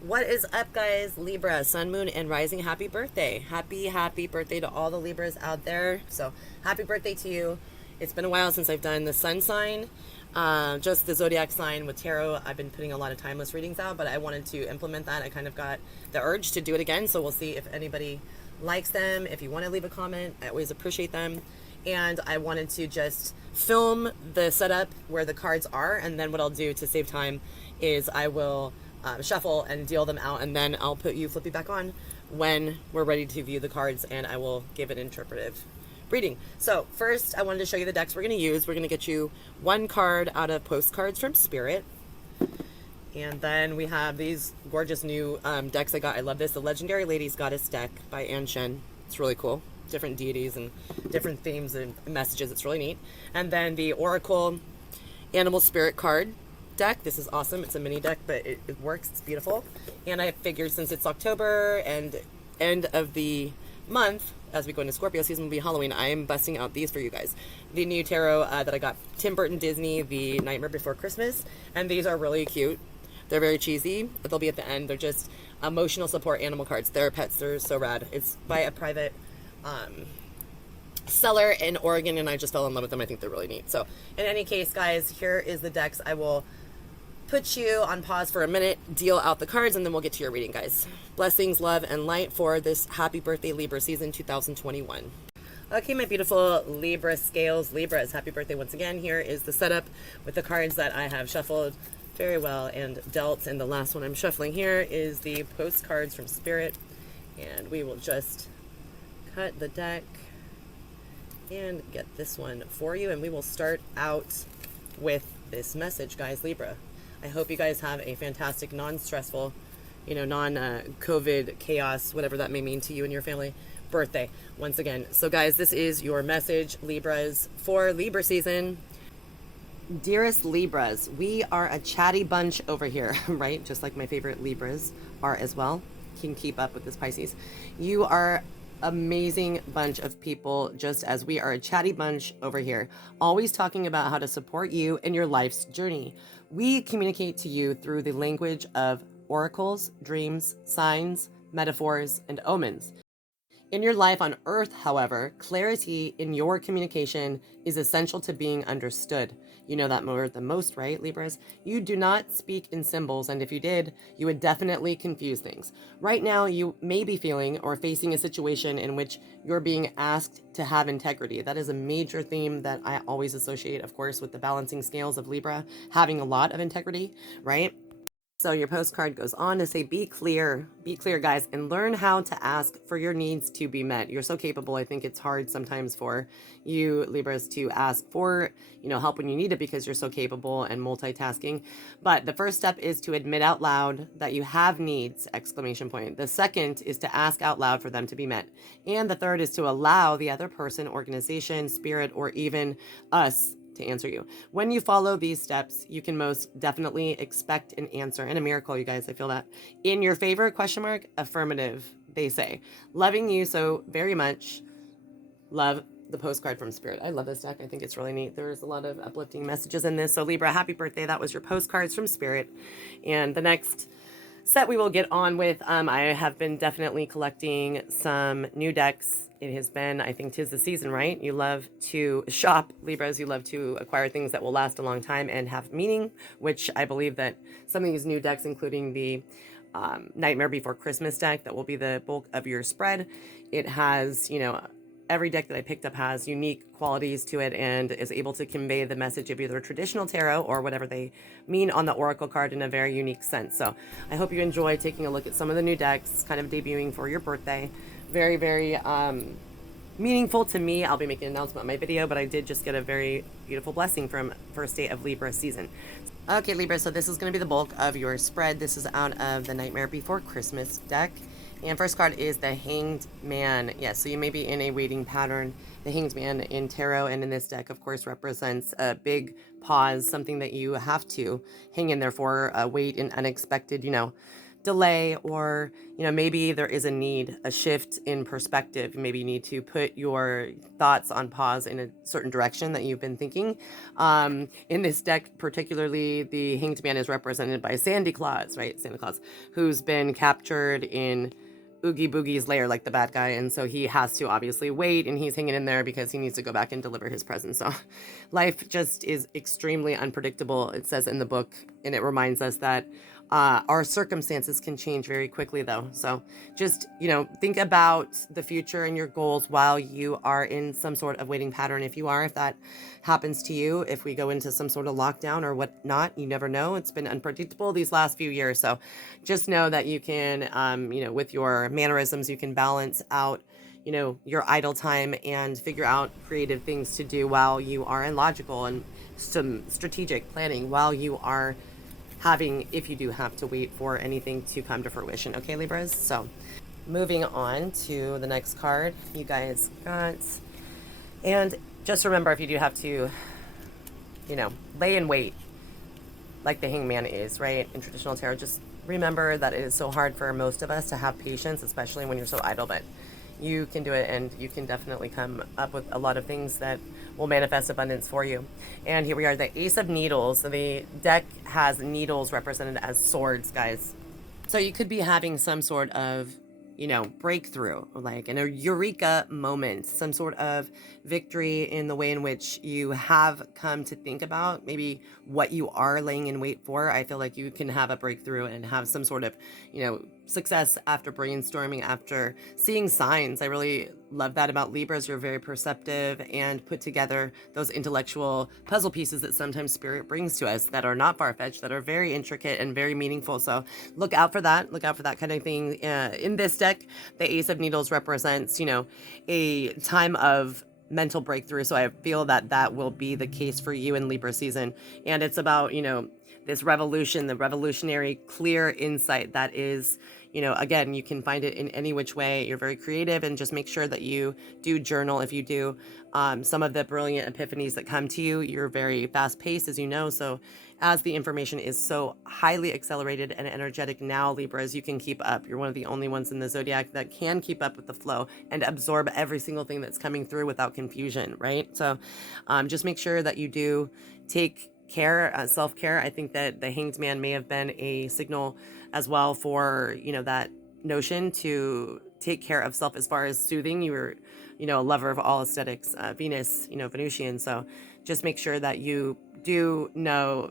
What is up, guys? Libra, Sun, Moon, and Rising. Happy birthday. Happy birthday to all the Libras out there. So, happy birthday to you. It's been a while since I've done the Sun sign, just the Zodiac sign with tarot. I've been putting a lot of timeless readings out, but I wanted to implement that. I kind of got the urge to do it again. So, we'll see if anybody likes them. If you want to leave a comment, I always appreciate them. And I wanted to just film the setup where the cards are. And then, what I'll do to save time is I will shuffle and deal them out, and then I'll put you flippy back on when we're ready to view the cards, and I will give an interpretive reading. So first, I wanted to show you the decks we're going to use. We're going to get you one card out of Postcards from Spirit, and then we have these gorgeous new decks I got. I love this, the Legendary Ladies Goddess deck by Ann Shen. It's really cool. Different deities and different themes and messages. It's really neat. And then the Oracle Animal Spirit card deck. This is awesome. It's a mini deck, but it works. It's beautiful. And I figured since it's October and end of the month, as we go into Scorpio season, will be Halloween, I am busting out these for you guys. The new tarot that I got, Tim Burton Disney, The Nightmare Before Christmas. And these are really cute. They're very cheesy, but they'll be at the end. They're just emotional support animal cards. They're pets. They're so rad. It's by a private seller in Oregon, and I just fell in love with them. I think they're really neat. So in any case, guys, here is the decks. I will put you on pause for a minute, deal out the cards, and then we'll get to your reading, guys. Blessings, love, and light for this happy birthday Libra season 2021. Okay, my beautiful Libra scales, Libras, happy birthday once again. Here is the setup with the cards that I have shuffled very well and dealt, and the last one I'm shuffling here is the Postcards from Spirit, and we will just cut the deck and get this one for you, and we will start out with this message, guys. Libra, I hope you guys have a fantastic, non-stressful, non-COVID chaos, whatever that may mean to you and your family, birthday once again. So guys, this is your message, Libras, for Libra season. Dearest Libras, we are a chatty bunch over here, right? Just like my favorite Libras are as well. Can keep up with this, Pisces. You are amazing bunch of people, just as we are a chatty bunch over here, always talking about how to support you in your life's journey. We communicate to you through the language of oracles, dreams, signs, metaphors, and omens. In your life on Earth, however, clarity in your communication is essential to being understood. You know that more than most, right, Libras? You do not speak in symbols, and if you did, you would definitely confuse things. Right now, you may be feeling or facing a situation in which you're being asked to have integrity. That is a major theme that I always associate, of course, with the balancing scales of Libra, having a lot of integrity, right? So your postcard goes on to say, be clear, guys, and learn how to ask for your needs to be met. You're so capable. I think it's hard sometimes for you Libras to ask for, help when you need it because you're so capable and multitasking. But the first step is to admit out loud that you have needs, exclamation point. The second is to ask out loud for them to be met. And the third is to allow the other person, organization, spirit, or even us to answer you. When you follow these steps, you can most definitely expect an answer and a miracle, you guys. I feel that. In your favor, question mark, affirmative, they say. Loving you so very much. Love, the Postcard from Spirit. I love this deck. I think it's really neat. There's a lot of uplifting messages in this. So Libra, happy birthday. That was your Postcards from Spirit. And the next set we will get on with, I have been definitely collecting some new decks. It has been, I think 'tis the season, right? You love to shop, Libras. You love to acquire things that will last a long time and have meaning, which I believe that some of these new decks, including the Nightmare Before Christmas deck, that will be the bulk of your spread. It has, every deck that I picked up has unique qualities to it and is able to convey the message of either traditional tarot or whatever they mean on the oracle card in a very unique sense. So I hope you enjoy taking a look at some of the new decks, kind of debuting for your birthday. Very, very meaningful to me. I'll be making an announcement on my video, but I did just get a very beautiful blessing from first day of Libra season. Okay, Libra, so this is going to be the bulk of your spread. This is out of the Nightmare Before Christmas deck. And first card is the Hanged Man. Yes, so you may be in a waiting pattern. The Hanged Man in tarot and in this deck, of course, represents a big pause, something that you have to hang in there for, wait in unexpected, delay, or maybe there is a need, a shift in perspective. Maybe you need to put your thoughts on pause in a certain direction that you've been thinking. In this deck particularly, the Hanged Man is represented by Santa Claus, right? Santa Claus, who's been captured in Oogie Boogie's lair, like the bad guy, and so he has to obviously wait, and he's hanging in there because he needs to go back and deliver his presents. So life just is extremely unpredictable, it says in the book, and it reminds us that our circumstances can change very quickly, though. So just, think about the future and your goals while you are in some sort of waiting pattern. If that happens to you, if we go into some sort of lockdown or whatnot, you never know. It's been unpredictable these last few years. So just know that you can, with your mannerisms, you can balance out your idle time and figure out creative things to do while you are in logical and some strategic planning while you are if you do have to wait for anything to come to fruition. Okay, Libras? So moving on to the next card you guys got. And just remember, if you do have to, lay in wait like the Hangman is, right? In traditional tarot, just remember that it is so hard for most of us to have patience, especially when you're so idle, but you can do it, and you can definitely come up with a lot of things that will manifest abundance for you. And here we are, the Ace of Needles. So the deck has needles represented as swords, guys. So you could be having some sort of, breakthrough, like a eureka moment, some sort of victory in the way in which you have come to think about maybe what you are laying in wait for. I feel like you can have a breakthrough and have some sort of, success after brainstorming, after seeing signs. I really love that about Libras. You're very perceptive and put together those intellectual puzzle pieces that sometimes spirit brings to us that are not far-fetched, that are very intricate and very meaningful. So look out for that. Look out for that kind of thing. In this deck, the Ace of Needles represents, a time of mental breakthrough. So I feel that will be the case for you in Libra season. And it's about, this revolution, the revolutionary clear insight that is, again, you can find it in any which way. You're very creative, and just make sure that you do journal. If you do some of the brilliant epiphanies that come to you, you're very fast paced, as you know. So as the information is so highly accelerated and energetic now, Libras, you can keep up. You're one of the only ones in the zodiac that can keep up with the flow and absorb every single thing that's coming through without confusion, right? So just make sure that you do take care, self-care. I think that the Hanged Man may have been a signal as well for, that notion to take care of self as far as soothing. You were, a lover of all aesthetics, Venus, Venusian. So just make sure that you do know,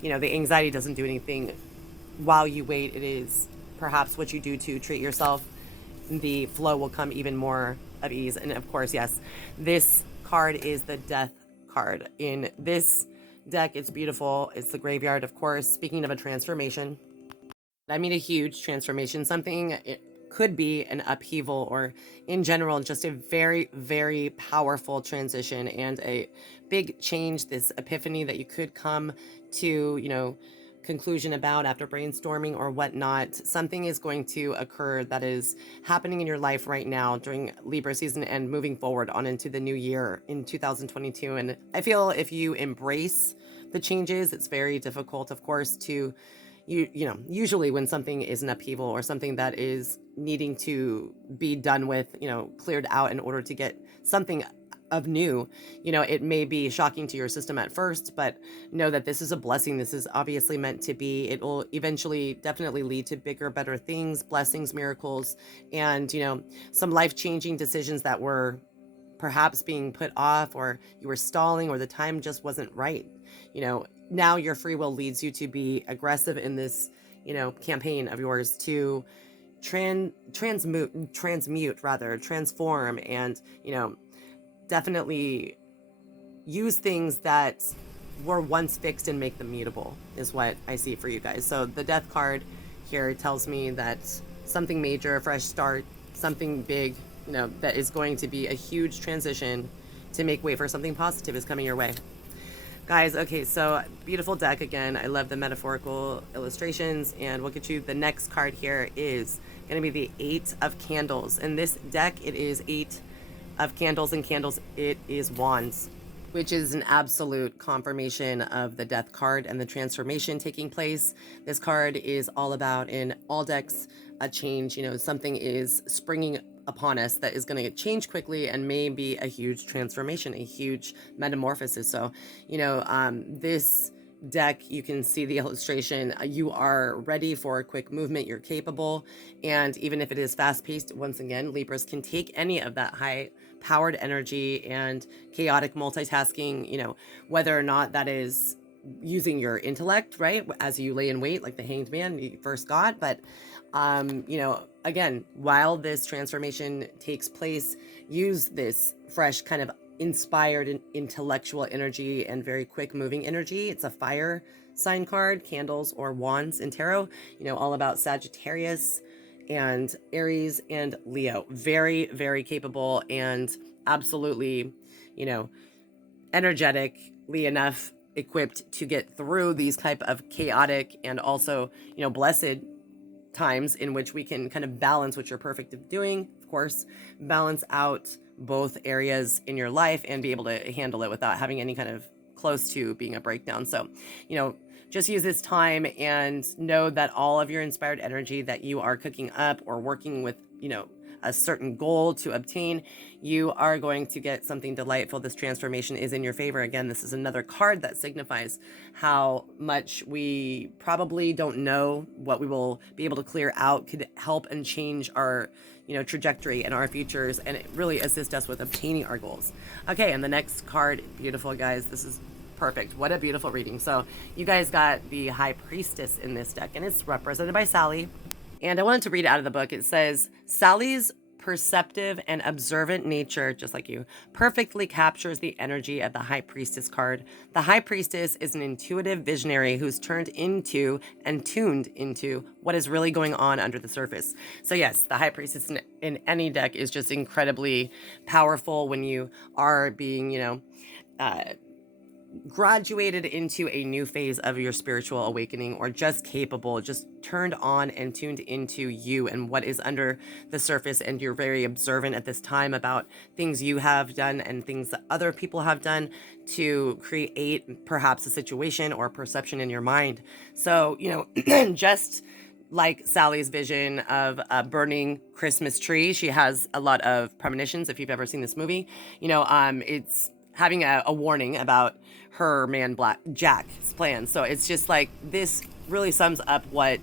the anxiety doesn't do anything while you wait. It is perhaps what you do to treat yourself. The flow will come even more of ease. And of course, yes, this card is the Death card. In this deck, it's beautiful. It's the graveyard, of course. Speaking of a transformation, I mean a huge transformation, something, it could be an upheaval, or in general just a very, very powerful transition and a big change, this epiphany that you could come to, conclusion about after brainstorming or whatnot. Something is going to occur that is happening in your life right now during Libra season and moving forward on into the new year in 2022. And I feel if you embrace the changes, it's very difficult, of course, to usually when something is an upheaval or something that is needing to be done with, cleared out in order to get something of new, it may be shocking to your system at first, but know that this is a blessing. This is obviously meant to be. It will eventually definitely lead to bigger, better things, blessings, miracles, and, some life-changing decisions that were perhaps being put off, or you were stalling, or the time just wasn't right. Now your free will leads you to be aggressive in this, campaign of yours to transform, and, definitely use things that were once fixed and make them mutable is what I see for you guys. So the Death card here tells me that something major, a fresh start, something big, that is going to be a huge transition to make way for something positive is coming your way. Guys, okay, so beautiful deck again. I love the metaphorical illustrations, and we'll get you the next card here is going to be the Eight of Candles. In this deck, it is 8 of candles, and candles, it is wands. which is an absolute confirmation of the death card and the transformation taking place. This card is all about, in all decks, a change. Something is springing upon us that is going to change quickly and may be a huge transformation, a huge metamorphosis. So, this deck, you can see the illustration. You are ready for a quick movement. You're capable. And even if it is fast paced, once again, Libras can take any of that high powered energy and chaotic multitasking, whether or not that is using your intellect, right? As you lay in wait, like the Hanged Man you first got. But, again, while this transformation takes place, use this fresh kind of inspired and intellectual energy and very quick moving energy. It's a fire sign card, candles or wands in tarot, all about Sagittarius and Aries and Leo. Very, very capable and absolutely, energetically enough equipped to get through these type of chaotic and also, blessed times in which we can kind of balance what you're perfect at doing, of course, balance out both areas in your life and be able to handle it without having any kind of close to being a breakdown. So, just use this time and know that all of your inspired energy that you are cooking up or working with, a certain goal to obtain, you are going to get something delightful. This transformation is in your favor. Again, this is another card that signifies how much we probably don't know what we will be able to clear out could help and change our, trajectory and our futures, and it really assist us with obtaining our goals. Okay, and the next card, beautiful guys. This is perfect. What a beautiful reading. So you guys got the High Priestess in this deck, and it's represented by Sally. And I wanted to read out of the book. It says, Sally's perceptive and observant nature, just like you, perfectly captures the energy of the High Priestess card. The High Priestess is an intuitive visionary who's turned into and tuned into what is really going on under the surface. So yes, the High Priestess in any deck is just incredibly powerful when you are being, graduated into a new phase of your spiritual awakening, or just capable, just turned on and tuned into you and what is under the surface, and you're very observant at this time about things you have done and things that other people have done to create perhaps a situation or perception in your mind. So, just like Sally's vision of a burning Christmas tree, she has a lot of premonitions. If you've ever seen this movie, it's having a warning about her man Jack's plan. So it's just like, this really sums up what,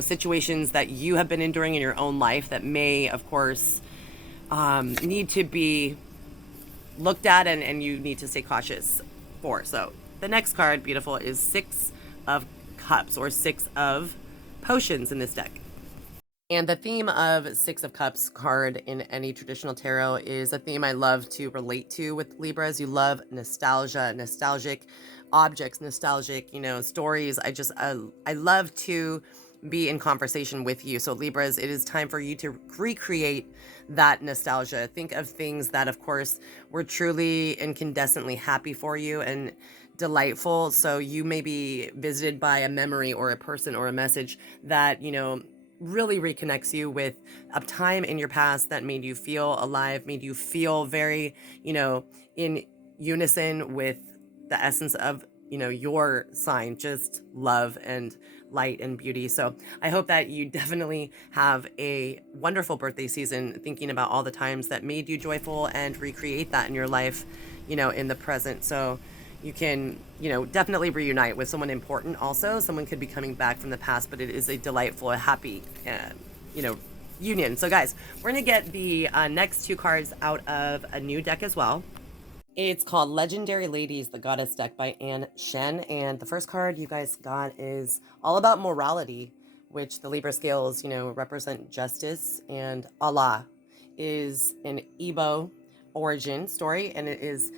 situations that you have been enduring in your own life that may, of course, need to be looked at and you need to stay cautious for. So the next card, beautiful, is Six of Cups, or Six of Potions in this deck. And the theme of Six of Cups card in any traditional tarot is a theme I love to relate to with Libras. You love nostalgia, nostalgic objects, nostalgic, stories. I love to be in conversation with you. So Libras, it is time for you to recreate that nostalgia. Think of things that, of course, were truly incandescently happy for you and delightful. So you may be visited by a memory or a person or a message that, really reconnects you with a time in your past that made you feel alive, made you feel very, in unison with the essence of, your sign, just love and light and beauty. So I hope that you definitely have a wonderful birthday season, thinking about all the times that made you joyful and recreate that in your life, in the present. So you can, definitely reunite with someone important also. Someone could be coming back from the past, but it is a delightful, happy, union. So guys, we're going to get the next two cards out of a new deck as well. It's called Legendary Ladies, the Goddess deck by Anne Shen. And the first card you guys got is all about morality, which the Libra scales, represent justice. And Allah is an Igbo origin story, and it is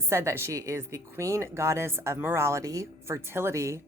said that she is the queen goddess of morality, fertility,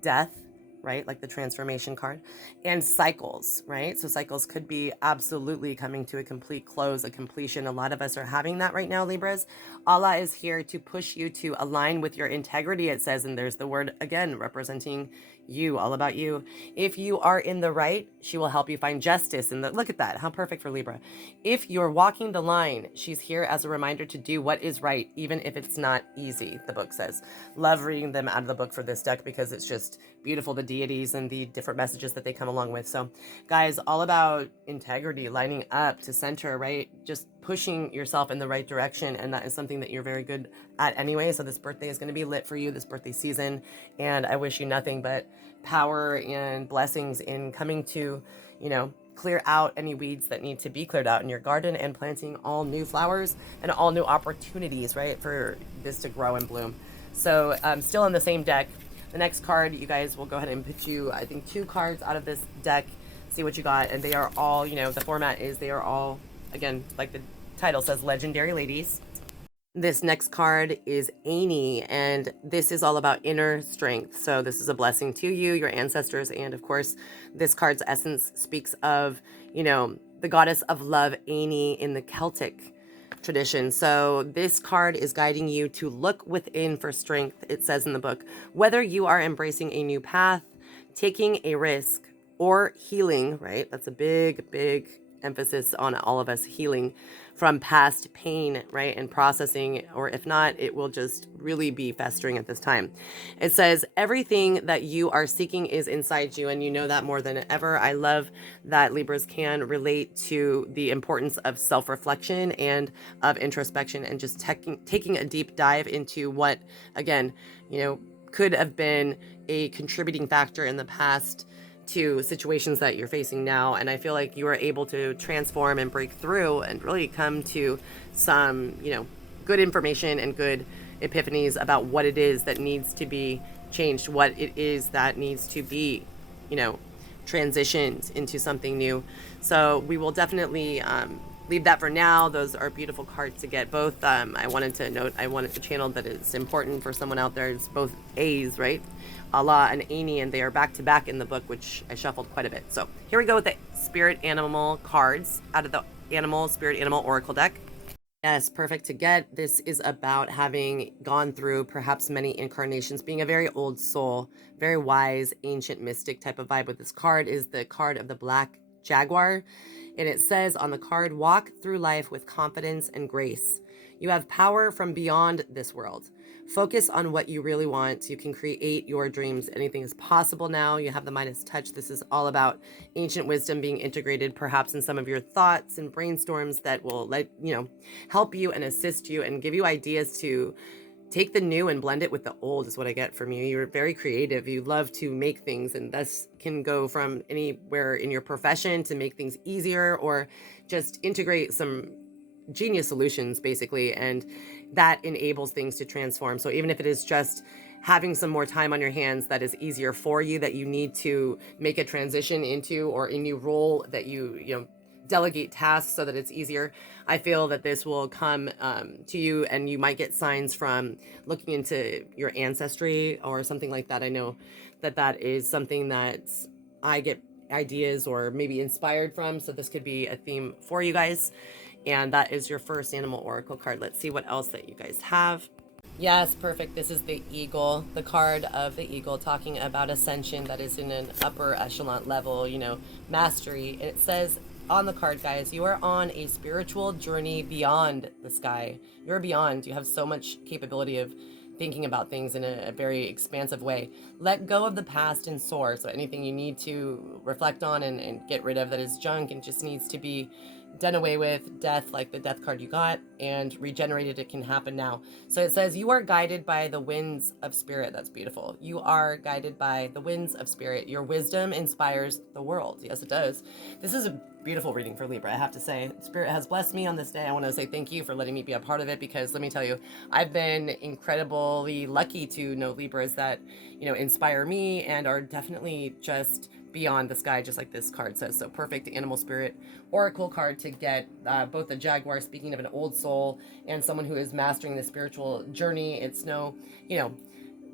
death, right? Like the transformation card, and cycles, right? So cycles could be absolutely coming to a complete close, a completion. A lot of us are having that right now, Libras. Allah is here to push you to align with your integrity, it says, and there's the word again representing, you, all about you. If you are in the right, she will help you find justice. And look at that, how perfect for Libra. If you're walking the line, she's here as a reminder to do what is right, even if it's not easy, the book says. Love reading them out of the book for this deck because it's just beautiful, the deities and the different messages that they come along with. So guys, all about integrity, lining up to center, right? Just pushing yourself in the right direction. And that is something that you're very good at anyway. So this birthday is going to be lit for you, this birthday season. And I wish you nothing but power and blessings in coming to, clear out any weeds that need to be cleared out in your garden and planting all new flowers and all new opportunities, right, for this to grow and bloom. So still in the same deck, the next card, you guys will go ahead and put you, I think, 2 cards out of this deck, see what you got. And they are all, the format is they are all, again, like the title says, legendary ladies. This next card is Amy, and this is all about inner strength. So this is a blessing to you, your ancestors, and of course, this card's essence speaks of, the goddess of love, Amy, in the Celtic tradition. So this card is guiding you to look within for strength, it says in the book. Whether you are embracing a new path, taking a risk, or healing, right? That's a big, big emphasis on all of us, healing from past pain, right? And processing, or if not, it will just really be festering at this time. It says, everything that you are seeking is inside you, and you know that more than ever. I love that Libras can relate to the importance of self-reflection and of introspection and just taking a deep dive into what, again, could have been a contributing factor in the past to situations that you're facing now. And I feel like you are able to transform and break through and really come to some, good information and good epiphanies about what it is that needs to be changed, what it is that needs to be, transitioned into something new. So we will definitely leave that for now. Those are beautiful cards to get. Both, I wanted to channel that it's important for someone out there. It's both A's, right? Allah and Amy, and they are back to back in the book, which I shuffled quite a bit. So here we go with the spirit animal cards out of the spirit animal oracle deck. Yes, perfect to get. This is about having gone through perhaps many incarnations, being a very old soul, very wise, ancient, mystic type of vibe. With this card is the card of the black jaguar. And it says on the card, walk through life with confidence and grace. You have power from beyond this world. Focus on what you really want. You can create your dreams. Anything is possible now. You have the Midas touch. This is all about ancient wisdom being integrated perhaps in some of your thoughts and brainstorms that will help you and assist you and give you ideas to take the new and blend it with the old is what I get from you. You're very creative. You love to make things, and this can go from anywhere in your profession to make things easier or just integrate some genius solutions basically, and that enables things to transform. So even if it is just having some more time on your hands that is easier for you, that you need to make a transition into, or a new role that you delegate tasks so that it's easier, I feel that this will come to you, and you might get signs from looking into your ancestry or something like that. I know that is something that I get ideas or maybe inspired from, so this could be a theme for you guys. And that is your first animal oracle card. Let's see what else that you guys have. Yes, perfect. This is the eagle, the card of the eagle, talking about ascension that is in an upper echelon level, mastery. And it says on the card, guys, you are on a spiritual journey beyond the sky. You're beyond. You have so much capability of thinking about things in a very expansive way. Let go of the past and soar. So anything you need to reflect on and get rid of that is junk and just needs to be done away with, death, like the death card you got, and regenerated, it can happen now. So it says you are guided by the winds of spirit. That's beautiful. You are guided by the winds of spirit. Your wisdom inspires the world. Yes, it does. This is a beautiful reading for Libra, I have to say. Spirit has blessed me on this day. I want to say thank you for letting me be a part of it, because let me tell you, I've been incredibly lucky to know Libras that, inspire me and are definitely just beyond the sky, just like this card says. So perfect animal spirit oracle card to get, both the jaguar, speaking of an old soul, and someone who is mastering the spiritual journey. It's no,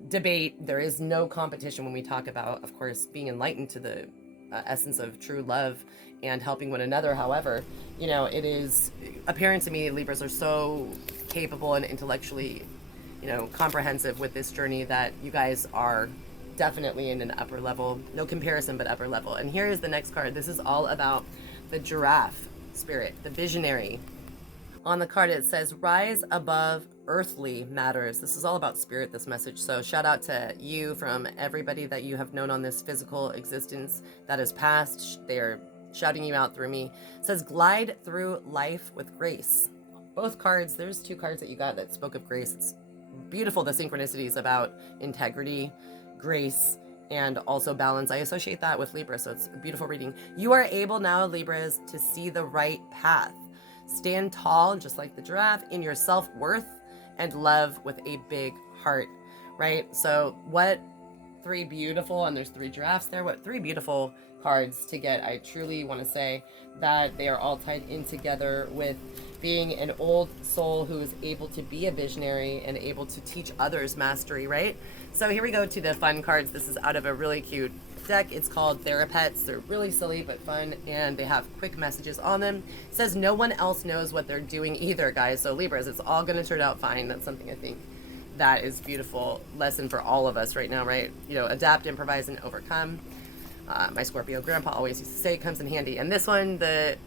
debate. There is no competition when we talk about, of course, being enlightened to the essence of true love and helping one another. However, it is apparent to me Libras are so capable and intellectually, comprehensive with this journey that you guys are definitely in an upper level. No comparison, but upper level. And here is the next card. This is all about the giraffe spirit, the visionary. On the card, it says, rise above earthly matters. This is all about spirit, this message. So shout out to you from everybody that you have known on this physical existence that has passed. They are shouting you out through me. It says, glide through life with grace. Both cards, there's 2 cards that you got that spoke of grace. It's beautiful, the synchronicities about integrity, grace, and also balance. I associate that with Libra, so it's a beautiful reading. You are able now, Libras, to see the right path. Stand tall, just like the giraffe, in your self-worth and love with a big heart, right? So what 3 beautiful, and there's 3 giraffes there, what 3 beautiful cards to get. I truly want to say that they are all tied in together with being an old soul who is able to be a visionary and able to teach others mastery, right? So here we go to the fun cards. This is out of a really cute deck. It's called Therapets. They're really silly but fun, and they have quick messages on them. It says no one else knows what they're doing either, guys. So Libras, it's all going to turn out fine. That's something I think that is beautiful lesson for all of us right now, right? You know, adapt, improvise, and overcome. My Scorpio grandpa always used to say it comes in handy. And this one, the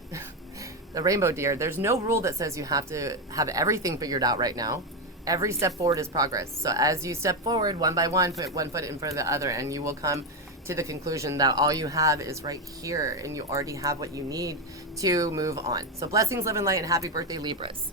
rainbow deer, there's no rule that says you have to have everything figured out right now. Every step forward is progress. So as you step forward, one by one, put one foot in front of the other, and you will come to the conclusion that all you have is right here, and you already have what you need to move on. So blessings, live in light, and happy birthday, Libras.